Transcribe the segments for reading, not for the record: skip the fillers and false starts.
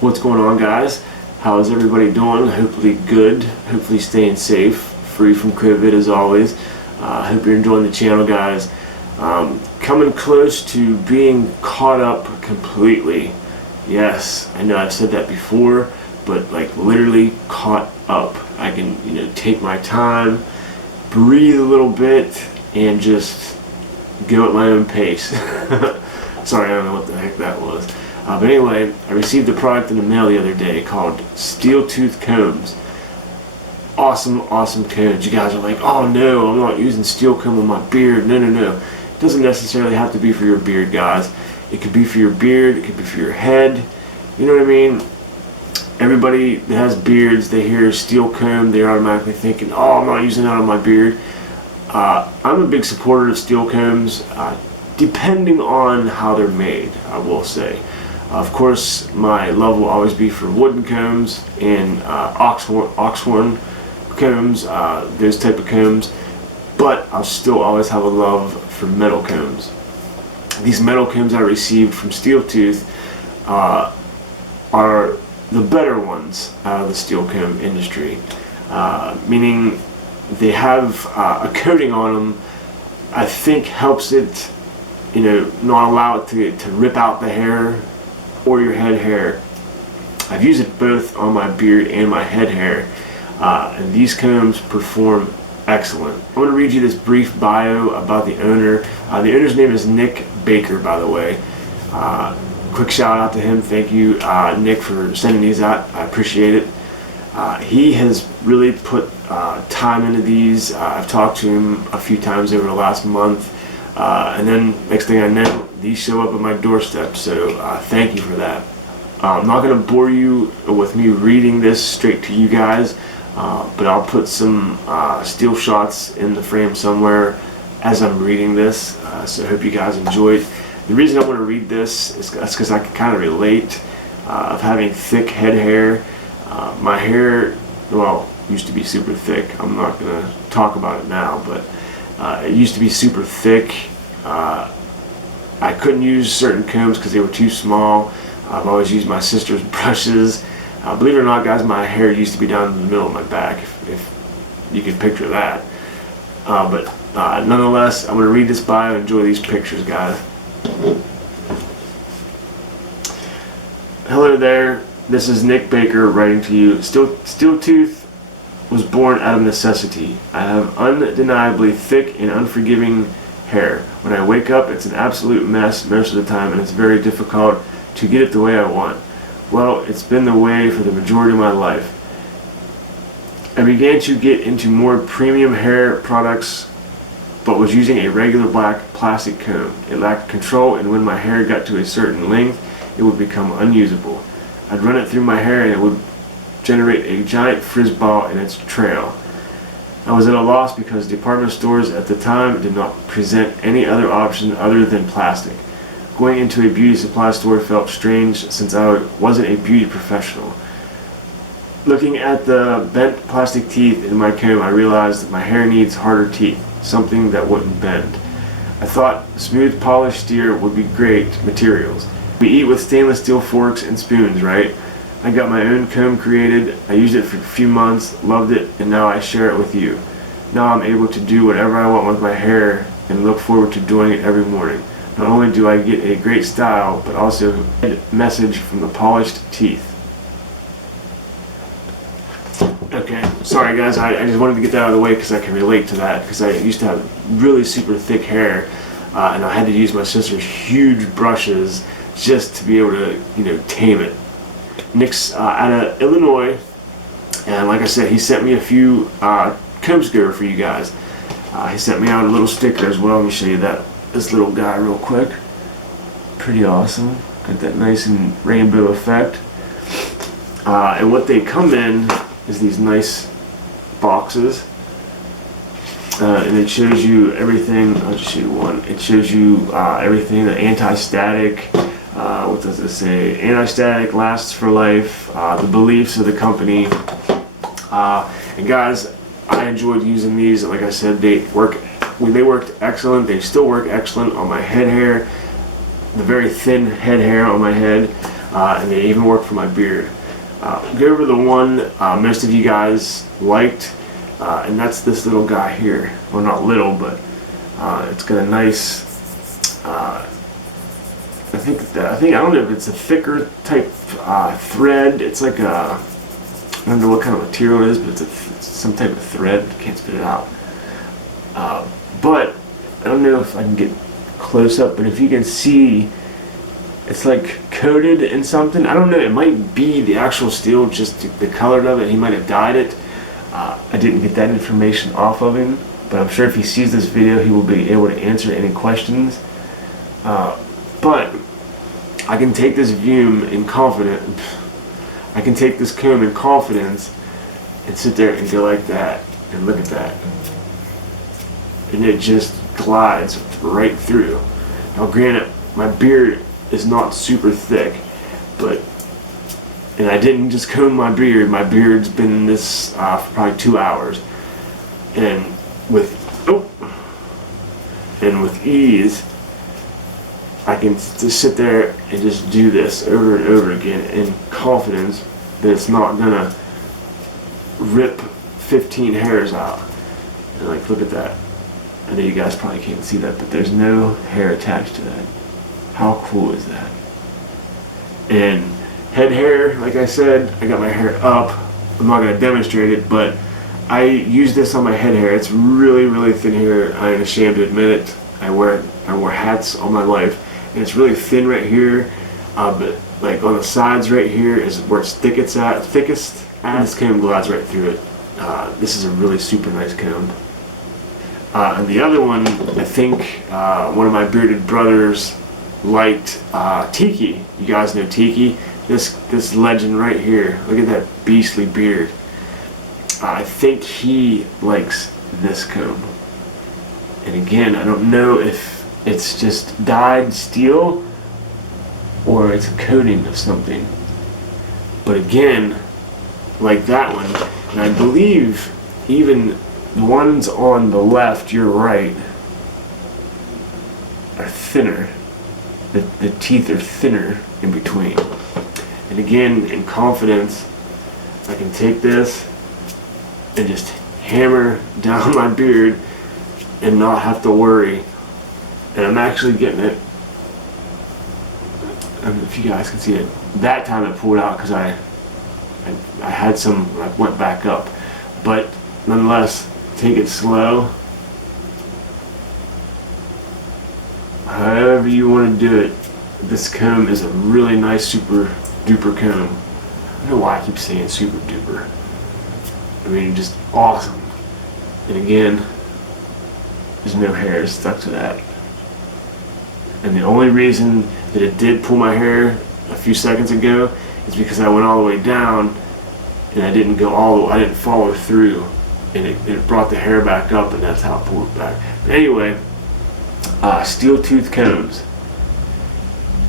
What's going on, guys? How's everybody doing? Hopefully good, hopefully staying safe, free from COVID as always. Hope you're enjoying the channel, guys. Coming close to being caught up completely. Yes, I know I've said that before, but like literally caught up. I can, take my time, breathe a little bit, and just go at my own pace. Sorry, I don't know what the heck that was. But anyway, I received a product in the mail the other day called SteelTooth Combs. Awesome combs. You guys are like, oh no, I'm not using steel comb on my beard. No. It doesn't necessarily have to be for your beard, guys. It could be for your beard, it could be for your head. You know what I mean? Everybody that has beards, they hear steel comb, they're automatically thinking, oh, I'm not using that on my beard. I'm a big supporter of steel combs, depending on how they're made, I will say. Of course, my love will always be for wooden combs and oxhorn combs, those type of combs, but I'll still always have a love for metal combs. These metal combs I received from SteelTooth are the better ones out of the steel comb industry, meaning they have a coating on them I think helps it, not allow it to rip out the hair or your head hair. I've used it both on my beard and my head hair, and these combs perform excellent. I'm going to read you this brief bio about the owner. The owner's name is Nick Baker, by the way. Quick shout out to him. Thank you, Nick, for sending these out. I appreciate it. He has really put time into these. I've talked to him a few times over the last month, and then next thing I know, these show up at my doorstep, so thank you for that. I'm not going to bore you with me reading this straight to you guys, but I'll put some steel shots in the frame somewhere as I'm reading this, so I hope you guys enjoy it. The reason I want to read this is because I can kind of relate of having thick head hair. My hair, well, used to be super thick. I'm not going to talk about it now, but it used to be super thick. I couldn't use certain combs because they were too small. I've always used my sister's brushes. Believe it or not, guys, my hair used to be down in the middle of my back, if you can picture that. But nonetheless, I'm going to read this bio and enjoy these pictures, guys. Hello there, this is Nick Baker writing to you. SteelTooth was born out of necessity. I have undeniably thick and unforgiving hair. When I wake up, it's an absolute mess most of the time, and it's very difficult to get it the way I want. Well, it's been the way for the majority of my life. I began to get into more premium hair products, but was using a regular black plastic comb. It lacked control, and when my hair got to a certain length, it would become unusable. I'd run it through my hair and it would generate a giant frizz ball in its trail. I was at a loss because department stores at the time did not present any other option other than plastic. Going into a beauty supply store felt strange since I wasn't a beauty professional. Looking at the bent plastic teeth in my comb, I realized that my hair needs harder teeth, something that wouldn't bend. I thought smooth polished steel would be great materials. We eat with stainless steel forks and spoons, right? I got my own comb created, I used it for a few months, loved it, and now I share it with you. Now I'm able to do whatever I want with my hair and look forward to doing it every morning. Not only do I get a great style, but also a message from the polished teeth. Okay, sorry guys, I just wanted to get that out of the way because I can relate to that, because I used to have really super thick hair, and I had to use my sister's huge brushes just to be able to, tame it. Nick's out of Illinois, and like I said, he sent me a few combs go for you guys. He sent me out a little sticker as well. Let me show you this little guy real quick. Pretty awesome. Got that nice and rainbow effect. And what they come in is these nice boxes. And it shows you everything. I'll just show you one. It shows you everything, the anti-static. What does it say? Anti-static, lasts for life, the beliefs of the company. And guys, I enjoyed using these. Like I said, they worked excellent. They still work excellent on my head hair, the very thin head hair on my head. and they even work for my beard. Go over the one most of you guys liked, and that's this little guy here. Well, not little, but it's got a nice, I don't know if it's a thicker type thread. It's like a, I don't know what kind of material it is, but it's some type of thread. Can't spit it out. But I don't know if I can get close up, but if you can see, it's like coated in something. I don't know, it might be the actual steel, just the color of it. He might have dyed it. I didn't get that information off of him, but I'm sure if he sees this video, he will be able to answer any questions. But I can take this comb in confidence. I can take this comb in confidence and sit there and go like that, and look at that. And it just glides right through. Now granted, my beard is not super thick, and I didn't just comb my beard. My beard's been in this for probably 2 hours, and with ease, I can just sit there and just do this over and over again in confidence that it's not gonna rip 15 hairs out. And like, look at that. I know you guys probably can't see that, but there's no hair attached to that. How cool is that? And head hair, like I said, I got my hair up. I'm not going to demonstrate it, but I use this on my head hair. It's really, really thin hair. I ain't ashamed to admit it. I wore hats all my life, and it's really thin right here. But like on the sides right here is where it's thickest at. And this comb glides right through it. This is a really super nice comb. And the other one, I think one of my bearded brothers liked Tiki. You guys know Tiki? This legend right here. Look at that beastly beard. I think he likes this comb. And again, I don't know if it's just dyed steel or it's a coating of something. But again, like that one, and I believe even the ones on the left, your right, are thinner. The teeth are thinner in between. And again, in confidence, I can take this and just hammer down my beard and not have to worry. And I'm actually getting it. I don't know if you guys can see it. That time I pulled out because I had some, I went back up. But nonetheless, take it slow. However you want to do it. This comb is a really nice super duper comb. I don't know why I keep saying super duper. I mean, just awesome. And again, there's no hair stuck to that. And the only reason that it did pull my hair a few seconds ago is because I went all the way down and I didn't go all the way, I didn't follow through, and it brought the hair back up, and that's how it pulled it back. But anyway, SteelTooth Combs.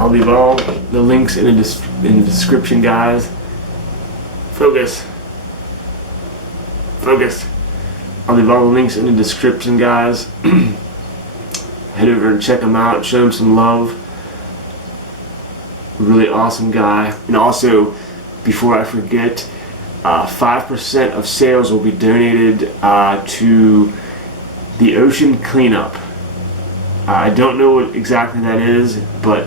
I'll leave all the links in the description, guys. Focus. I'll leave all the links in the description, guys. Head over and check him out. Show him some love. Really awesome guy. And also, before I forget, 5% of sales will be donated to the ocean cleanup. I don't know what exactly that is, but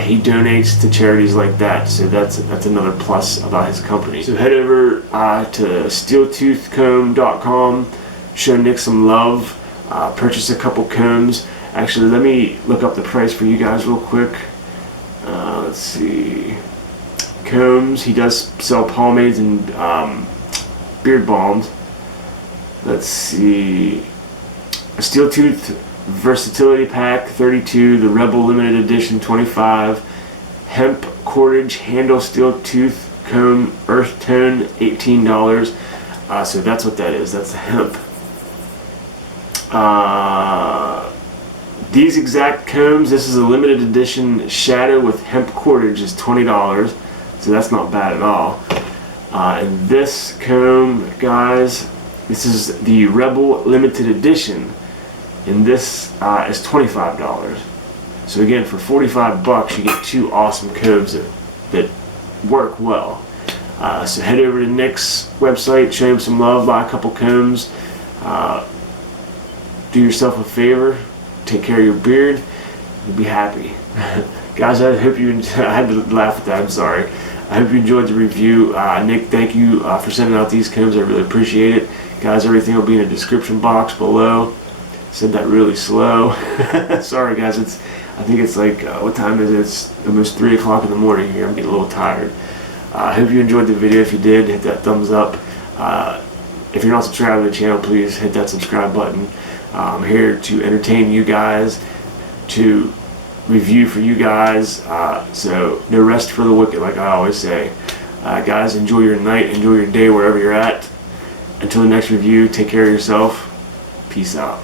he donates to charities like that, so that's another plus about his company. So head over to SteelToothComb.com, show Nick some love, purchase a couple combs. Actually, let me look up the price for you guys real quick. Let's see. Combs, he does sell pomades and beard balms. Let's see. A SteelTooth Versatility Pack 32, the Rebel Limited Edition 25, Hemp Cordage Handle Steel Tooth Comb Earth Tone $18. So that's what that is. That's the hemp. These exact combs, this is a limited edition Shadow with Hemp Cordage, is $20. So that's not bad at all. And this comb, guys, this is the Rebel Limited Edition. And this is $25. So again, for $45, you get two awesome combs that that work well. So head over to Nick's website, show him some love, buy a couple combs, do yourself a favor, take care of your beard, you'll be happy. Guys, I hope you, I had to laugh at that, I'm sorry. I hope you enjoyed the review. Nick, thank you for sending out these combs, I really appreciate it. Guys, everything will be in the description box below. Said that really slow. Sorry guys, I think it's like, what time is it? It's almost 3 o'clock in the morning here. I'm getting a little tired. I hope you enjoyed the video. If you did, hit that thumbs up. If you're not subscribed to the channel, please hit that subscribe button. I'm here to entertain you guys, to review for you guys. So no rest for the wicked, like I always say. Guys, enjoy your night, enjoy your day wherever you're at. Until the next review, take care of yourself. Peace out.